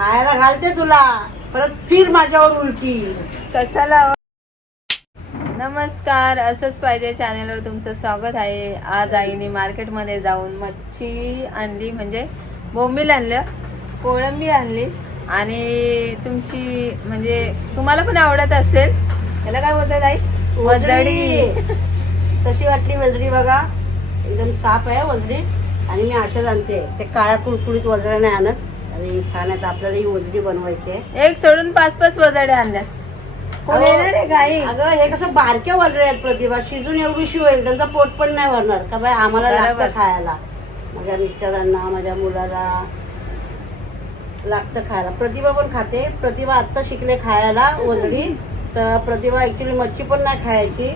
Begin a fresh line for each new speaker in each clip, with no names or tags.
खायला घालते तुला. परत फिर माझ्यावर उलटी.
कशाला? नमस्कार असंच पाहिजे चॅनलवर तुमचं स्वागत आहे. आज आईने मार्केटमध्ये जाऊन मच्छी आणली म्हणजे बोंबील आणलं कोळंबी आणली. आणि तुमची म्हणजे तुम्हाला पण आवडत असेल. त्याला काय बोलतात आई? वजडी.
तशी वाटली वजडी बघा? एकदम साफ आहे वजडी. आणि मी अशाच आणते ते काळ्या कुळकुळीत वजड्या नाही आणत. आणि छान आहेत. ही वजडी बनवायची आहे.
एक सोडून पाच पाच वजड्या आणल्यात. कोण येणार आहे गाई
अगं हे कसं बारक्या वजड्या आहेत प्रतिभा. शिजून एवढीशी होईल त्यांचा पोट पण नाही भरणार. का बाय आम्हाला
बरोबर.
लागतं खायला. माझ्या मिस्टरांना माझ्या मुलाला लागतं खायला. प्रतिभा पण खाते. प्रतिभा आत्ता शिकले खायला वजडी. तर प्रतिभा ऍक्च्युली मच्छी पण नाही खायची.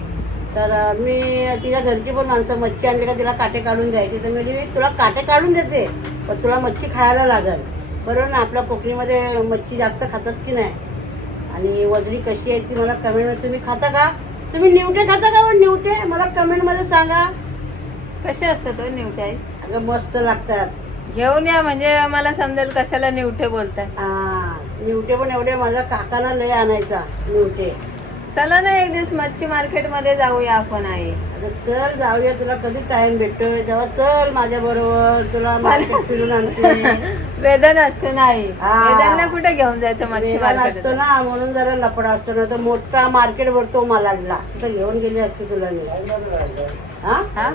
तर अं, मी तिच्या घरची पण माणसं मच्छी आणली का तिला काटे काढून द्यायची. तर मी म्हणली, मी तुला काटे काढून देते पण तुला मच्छी खायला लागल. बरोबर ना आपल्या कोकणीमध्ये मच्छी जास्त खातात की नाही? आणि वजडी कशी आहे ती मला कमेंटमध्ये तुम्ही खाता का? तुम्ही निवटे खाता का पण निवटे? मला कमेंटमध्ये सांगा.
कसे असतात तो निवटे?
अगं मस्त लागतात.
घेऊन या म्हणजे मला समजेल कशाला निवटे बोलताय.
हा निवटे पण एवढे माझा काकाला लय आणायचा निवटे.
चला ना एक दिवस मच्छी मार्केटमध्ये जाऊया आपण आई.
अगं चल जाऊया तुला कधी टाइम भेटतोय? तेव्हा चल माझ्या बरोबर तुला मार्केट फिरून आणते.
वेदन असतो नाही
हा.
वेदनला कुठे घेऊन जायचं मच्छी मार्केट
असतो ना म्हणून जरा लपडा असतो ना तर मोठा मार्केट भरतो मलाडला तिथं घेऊन गेली असते तुला मी. हा?
हा?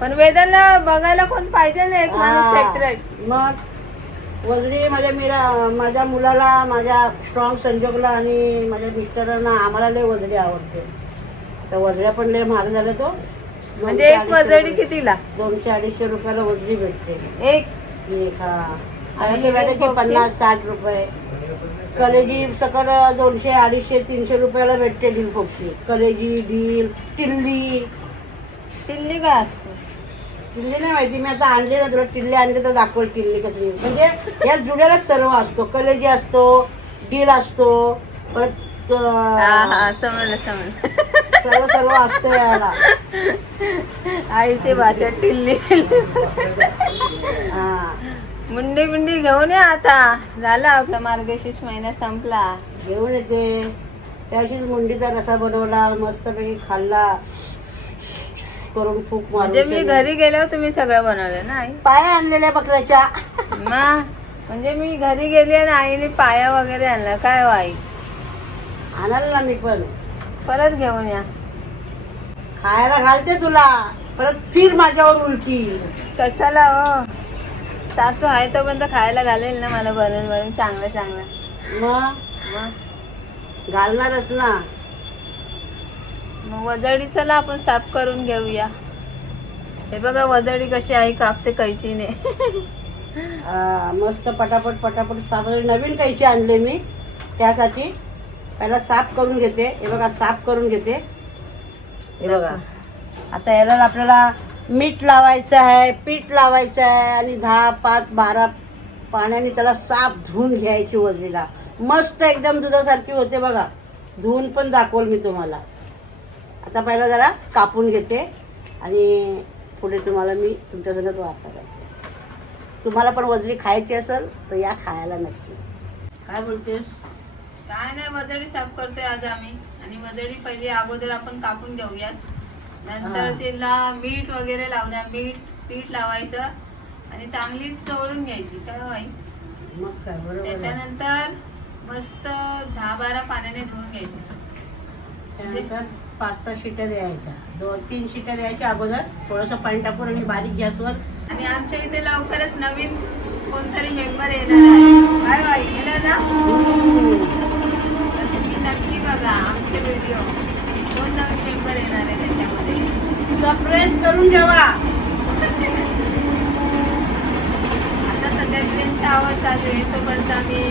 पण वेदनला बघायला कोण पाहिजे ना एक माणूस
हा.
सेपरेट
मग? वजडी माझ्या मिरा माझ्या मुलाला माझ्या स्ट्रॉंग संजोगला आणि माझ्या मिस्टरांना आम्हाला लय वजडी आवडते. तर वजड्या पण लय महाग झाले तो.
म्हणजे एक वजडी कितीला?
दोनशे अडीचशे रुपयाला वजडी भेटते.
एक?
एक हा.
आणि?
पन्नास साठ रुपये. कलेजी सकट दोनशे अडीचशे तीनशे रुपयाला भेटते डील फोक्षी कलेजी डील टिल्ली.
टिल्ली काय असते?
टिल्ली नाही माहिती मी आता आणली ना तुला. टिल्ली आणली तर दाखवल टिल्ली कसली. म्हणजे या जुड्यालाच सर्व असतो. कलेजी असतो डील असतो परत
समजलं समजलं.
सर्व सर्व असतं याला
आईची भाषा टिल्ली
हा.
मुंडी मुंडी घेऊन या आता. झाला आपला मार्गशीर्ष महिना संपला.
घेऊन येते. त्याशीच मुंडीचा रसा बनवला मस्तपैकी खाल्ला. करून फूक
म्हणजे मी
मारून
घरी गेल्यावर तुम्ही सगळं बनवलं ना आई?
पाया आणलेल्या बकऱ्याच्या.
मा म्हणजे मी घरी गेली आणि आईने पाया वगैरे आणला. काय हो आई?
आणाल ना मी पण.
परत घेऊन या.
खायला घालते तुला. परत फिर माझ्यावर उलटी.
कशाला हो? सासू आहे तोपर्यंत खायला घालेल ना मला बनवून बनवून. चांगलं चांगलं.
मग?
मग?
घालणारच ना.
मग वजडी चला आपण साफ करून घेऊया. हे बघा वजडी कशी आई कापते कैचीने.
आ, मस्त पटापट पटापट साफ नवीन कैची आणले मी त्यासाठी. पहिला साफ करून घेते. हे बघा साफ करून घेते. हे बघा. आता याला आपल्याला मीठ लावायचं आहे पीठ लावायचं आहे आणि दहा पाच बारा पाण्याने त्याला साफ धुवून घ्यायची वजडीला मस्त एकदम दुधासारखी होते बघा. धुवून पण दाखवल मी तुम्हाला. आता पहिला जरा कापून घेते आणि पुढे तुम्हाला मी तुमच्यासोबत वार्ता करते. तुम्हाला पण वजडी खायची असेल तर या खायला नक्की. काय बोलतेस?
काय नाही वजडी साफ करतोय आज आम्ही. आणि वजडी पहिली अगोदर आपण कापून घेऊयात. नंतर
हा.
तिला मीठ वगैरे लावणार मीठ पीठ लावायचं. आणि चांगली चोळून घ्यायची काय हो
आहे.
त्याच्यानंतर मस्त दहा बारा पाण्याने धुवून घ्यायची.
त्यानंतर पाच सहा शिट्या द्यायच्या. दोन तीन शिट्या द्यायच्या अगोदर. थोडंसं पाणी टाकून आणि बारीक गॅसवर
आणि आमच्या इथे लवकरच नवीन कोणतरी मेंबर येणार आहे. काय बाई येणार ना? नक्की बघा आमचे व्हिडिओ दोन नवीन मेंबर येणार आहे त्याच्यामध्ये.
सप्रेस करून ठेवा.
आता सध्या ट्रेनचा आवाज चालू आहे तोपर्यंत आम्ही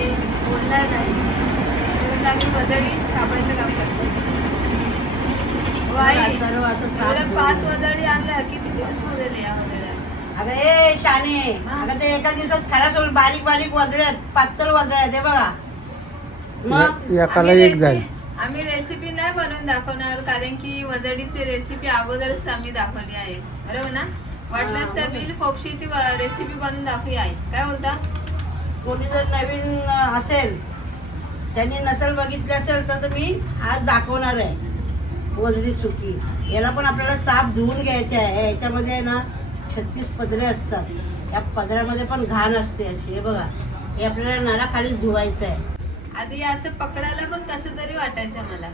बोलणार नाही. तोपर्यंत आम्ही वजडी कापायचं काम करतो. हो
सर्व असं करून.
पाच वजडी आणल्या किती दिवस मोजले या वजड्या
अगं ए शाने अगं ते एका दिवसात खरा सोड बारीक बारीक वजड्यात पातळ वजड्यात हे बघा. मग
एकाला एक जाईल.
आम्ही रेसिपी नाही बनवून दाखवणार कारण की वजडीची रेसिपी अगोदरच आम्ही दाखवली आहे. बरोबर ना? वाटलंच त्या दिल फोपशीची रेसिपी बनवून दाखवली आहे काय बोलता?
कोणी जर नवीन असेल त्यांनी नसेल बघितली असेल तर मी आज दाखवणार आहे. वजडी सुकी. याला पण आपल्याला साफ धुवून घ्यायचे आहे. याच्यामध्ये ना छत्तीस पदरे असतात. या पदरामध्ये पण घाण असते अशी. हे बघा. हे आपल्याला नाळाखाली धुवायचं आहे.
आधी असं पकडायला पण कसं तरी वाटायचं मला.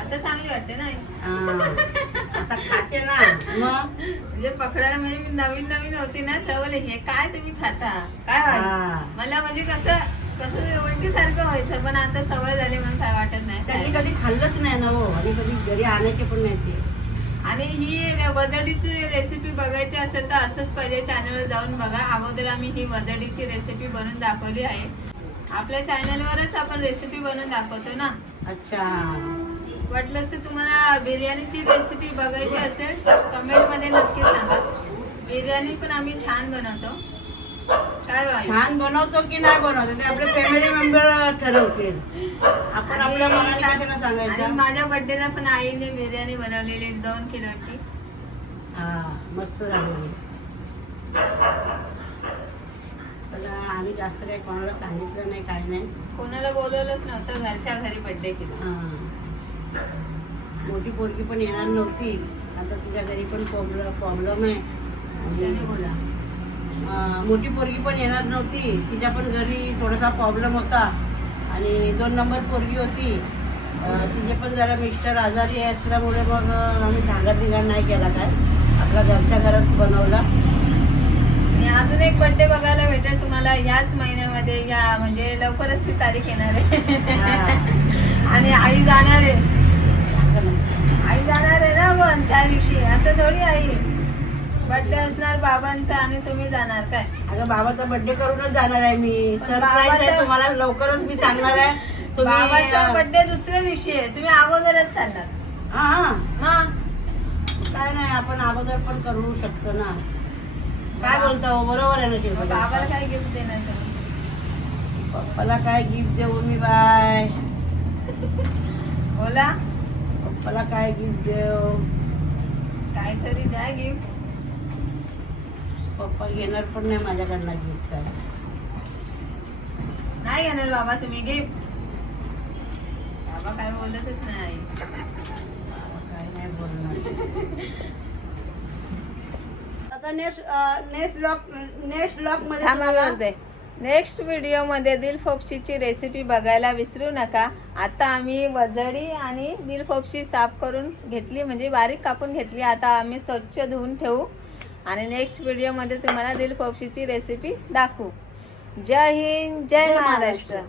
आता चांगली वाटते ना.
आता खाते ना. मग?
म्हणजे पकडायला म्हणजे मी नवीन नवीन होती ना तेव्हा हे काय तुम्ही खाता? काय. व्हायचं मला म्हणजे कसं कसं उलटी सारखं व्हायचं पण आता सवय झाली म्हणून काय वाटत नाही.
त्यांनी कधी खाल्लंच नाही ना हो. आणि कधी घरी आणायचे पण नाही ते.
आणि ही रे- वजडीची रेसिपी बघायची असेल तर असंच पहिले चॅनलवर जाऊन बघा. अगोदर आम्ही ही वजडीची रेसिपी बनवून दाखवली आहे. आपल्या चॅनलवरच आपण रेसिपी बनवून दाखवतो ना.
अच्छा.
वाटलंच तर तुम्हाला बिर्याणीची रेसिपी बघायची असेल तर कमेंटमध्ये नक्की सांगा. बिर्याणी पण आम्ही छान बनवतो. काय
छान बनवतो की नाही बनवतो ते आपले फॅमिली मेंबर ठरवतील. आपण आपल्या मनाने काय त्यांना
आणि
सांगायचं
माझ्या बर्थडेला पण आईने बिर्याणी बनवलेली दोन किलोची.
हा मस्त झालेली पण आम्ही जास्त काही कोणाला सांगितलं नाही काय नाही.
कोणाला बोलवलंच नव्हतं घरच्या घरी बर्थडे केला.
मोठी पोरगी पण येणार नव्हती. आता तिच्या घरी पण प्रॉब्लेम प्रॉब्लेम आहे. आणि
बोला?
मोठी पोरगी पण येणार नव्हती. तिच्या पण घरी थोडासा प्रॉब्लेम होता. आणि दोन नंबर पोरगी होती. तिचे पण जरा मिस्टर आजारी असल्यामुळे मग आम्ही धांगड धिंगाण नाही केला काय. आपला घरच्या घरात बनवला.
आणि अजून एक बर्थडे बघायला भेटेल तुम्हाला याच महिन्यामध्ये. या म्हणजे लवकरच ती तारीख येणार आहे. आणि आई जाणार आहे. आई जाणार आहे ना पण त्या दिवशी. असं थोडी आई बर्थडे असणार बाबांचा आणि तुम्ही जाणार काय?
अगं बाबाचा बर्थडे करूनच जाणार आहे मी. सरप्राईज आहे तुम्हाला लवकरच मी सांगणार आहे.
बाबाचा बर्थडे दुसऱ्या दिवशी आहे. तुम्ही अगोदरच चालणार
हा हा. काय नाही आपण अगोदर पण करू शकतो ना. काय बोलता हो? बरोबर आहे ना शिल्पा
बाबाला काय गिफ्ट देणार
पप्पाला काय गिफ्ट देऊ मी बाय?
बोला.
पप्पाला काय गिफ्ट देऊ?
काहीतरी द्या गिफ्ट
पप्पा घेणार पण नाही माझ्याकडनं गिफ्ट काय?
नाही घेणार बाबा तुम्ही गिफ्ट बाबा काय बोलतच नाही.
बाबा काय नाही बोलणार. आता नेक्स्ट नेक्स्ट ब्लॉक नेक्स्ट ब्लॉकमध्ये
नेक्स्ट व्हिडिओमध्ये दिल फोपशीची रेसिपी बघायला विसरू नका. आता आम्ही वजडी आणि दिल फोपशी साफ करून घेतली म्हणजे बारीक कापून घेतली. आता आम्ही स्वच्छ धुवून ठेवू. आणि नेक्स्ट व्हिडिओमध्ये तुम्हाला दिल फोपशीची रेसिपी दाखवू. जय हिंद जय
महाराष्ट्र.